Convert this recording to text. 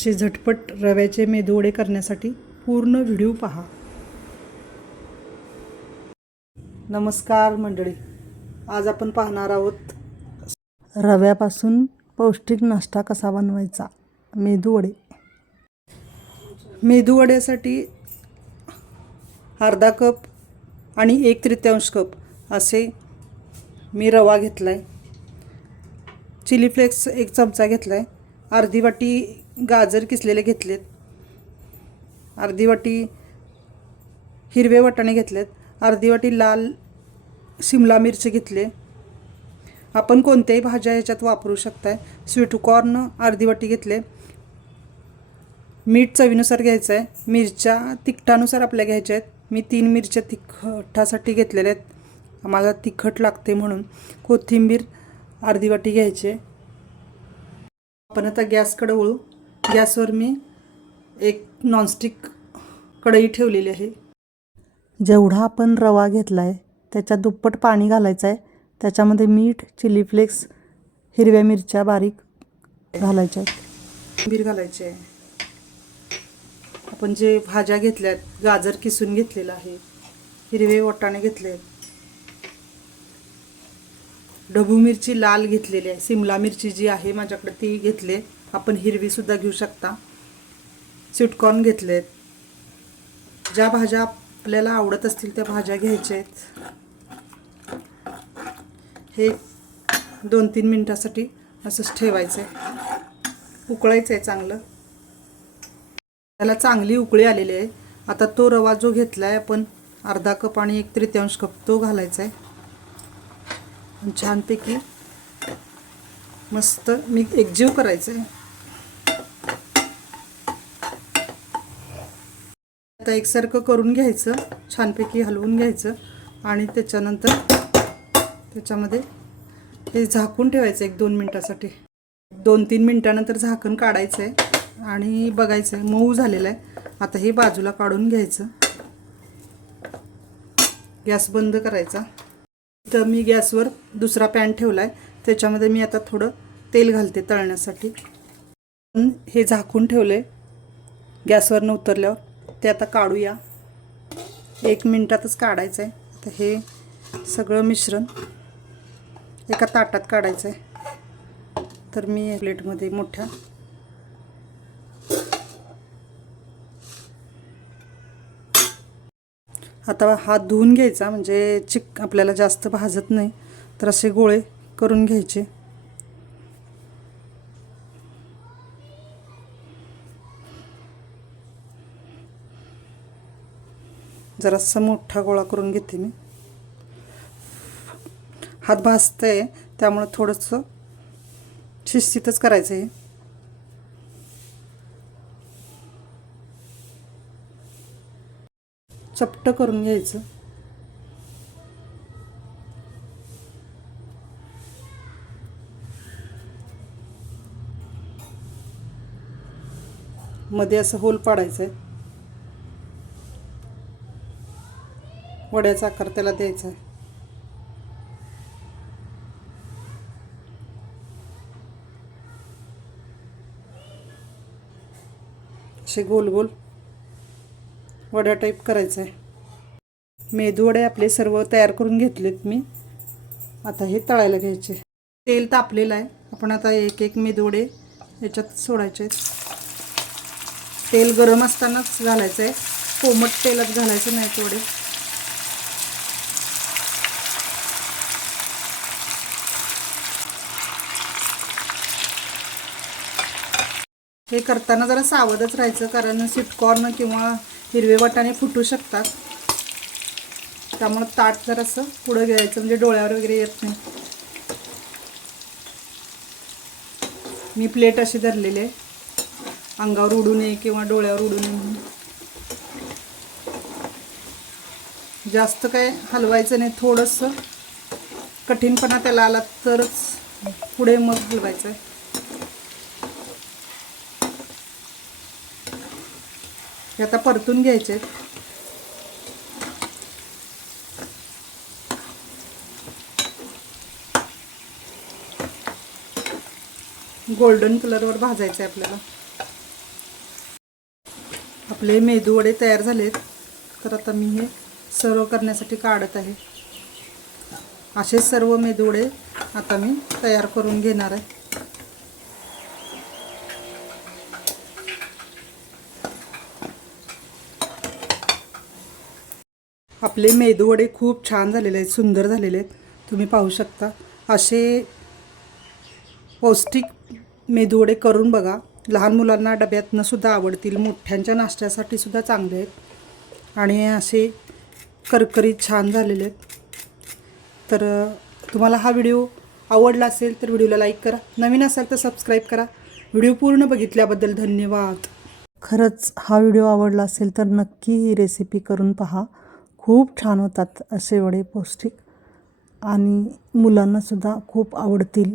चे झटपट रव्याचे मेदूवडे करण्यासाठी पूर्ण व्हिडिओ पहा. नमस्कार मंडळी. आज आपण पाहणार आहोत रव्यापासून पौष्टिक नाश्ता कसा बनवायचा? मेदूवडे मेदूवड्यासाठी अर्धा कप आणि एक तृतीयांश कप असे मी रवा घेतला आहे चिली फ्लेक्स एक चमचा घेतला आहे अर्धी वाटी गाजर किसलेले घेतलेत. अर्धी वाटी हिरवे वाटाणे घेतलेत. अर्धी वाटी लाल शिमला मिरची घेतले. आपण कोणत्याही भाज्या ह्याच्यात वापरू शकताय. स्वीटकॉर्न अर्धी वाटी घेतले. मीठ चवीनुसार घ्यायचं आहे मिरच्या तिखटानुसार आपल्या घ्यायच्या आहेत. मी तीन मिरच्या तिखटासाठी घेतलेल्या आहेत. मला तिखट लागते म्हणून. कोथिंबीर अर्धी वाटी घ्यायचे. आपण आता गॅसकडे वळू. गॅसवर मी एक नॉनस्टिक कढई ठेवलेली आहे. जेवढा आपण रवा घेतला आहे त्याच्या दुप्पट पाणी घालायचं आहे त्याच्यामध्ये मीठ चिली फ्लेक्स हिरव्या मिरच्या बारीक घालायच्या आहेत. कोथिंबीर घालायची आहे. आपण जे भाज्या घेतल्या आहेत गाजर किसून घेतलेलं आहे हिरवे वाटाणे घेतले आहेत ढबू मिरची लाल घेतलेली आहे सिमला मिरची जी आहे माझ्याकडे ती घेतले आपण हिरवीसुद्धा घेऊ शकता. स्वीटकॉर्न घेतले आहेत ज्या भाज्या आपल्याला आवडत असतील त्या भाज्या घ्यायच्या आहेत हे दोन तीन मिनटासाठी असंच ठेवायचं आहे उकळायचं आहे चांगलं. त्याला चांगली उकळी आलेली आहे. आता तो रवा जो घेतला आहे आपण अर्धा कप आणि एक तृतीयांश कप तो घालायचा आहे छानपैकी मस्त मी एकजीव करायचं आहे आता एकसारखं करून घ्यायचं छानपैकी हलवून घ्यायचं आणि त्याच्यानंतर त्याच्यामध्ये हे झाकून ठेवायचं एक दोन मिनटासाठी. दोन तीन मिनटानंतर झाकण काढायचं आहे आणि बघायचं आहे मऊ झालेलं आहे आता हे बाजूला काढून घ्यायचं. गॅस बंद करायचा. तर मी गॅसवर दुसरा पॅन ठेवला आहे त्याच्यामध्ये मी आता थोडं तेल घालते तळण्यासाठी. हे झाकून ठेवले गॅसवरनं उतरल्यावर ते आता काढूया. एक मिनटातच काढायचं आहे आता हे सगळं मिश्रण एका ताटात काढायचं आहे तर मी प्लेटमध्ये मोठ्या आता हात धुवून घ्यायचा म्हणजे चिक आपल्याला जास्त भाजत नाही तर असे गोळे करून घ्यायचे. जरासा मोठा गोळा करून घेते मी. हात भाजतंय त्यामुळं थोडंसं शिस्तीतच करायचं आहे चपट करून घ्यायचं. मध्ये असं होल पाडायचं आहे वड्याचा आकार त्याला द्यायचा. आहे असे गोल गोल वड्या टाईप करायचं. आहे मेदूवडे आपले सर्व तयार करून घेतलेत मी. आता हे तळायला घ्यायचे. तेल तापलेलं आहे. आपण आता एक एक मेदूवडे याच्यात सोडायचे आहेत. तेल गरम असतानाच घालायचं आहे कोमट तेलात घालायचं नाही थोडे हे करताना जरा सावधच राहायचं कारण स्वीटकॉर्न किंवा हिरवे वाटाणे फुटू शकतात. त्यामुळं ताट जरासं पुढं घ्यायचं म्हणजे डोळ्यावर वगैरे येत नाही. मी प्लेट अशी धरलेली आहे. अंगावर उडू नये किंवा डोळ्यावर उडू नये म्हणून. जास्त काय हलवायचं नाही थोडंसं कठीणपणा त्याला आला तरच पुढे मग हलवायचं आहे. हे आता परतून घ्यायचे. गोल्डन कलरवर भाजायचं आहे आपल्याला. आपले मेदू वडे तयार झालेत. तर आता मी हे सर्व करण्यासाठी काढत आहे. असे सर्व मेदू वडे आता मी तयार करून घेणार आहे. आपले मेदूवडे खूप छान झालेले आहेत सुंदर झालेले आहेत. तुम्ही पाहू शकता. असे पौष्टिक मेदूवडे करून बघा. लहान मुलांना डब्यातनंसुद्धा आवडतील. मोठ्यांच्या नाश्त्यासाठी सुद्धा चांगले आहेत. आणि असे करकरीत छान झालेले आहेत. तर तुम्हाला हा व्हिडिओ आवडला असेल तर व्हिडिओला लाईक करा. नवीन असाल तर सबस्क्राईब करा. व्हिडिओ पूर्ण बघितल्याबद्दल धन्यवाद. खरंच हा व्हिडिओ आवडला असेल तर नक्की ही रेसिपी करून पहा. खूप छान होतात असे वडे पौष्टिक आणि मुलांनासुद्धा खूप आवडतील.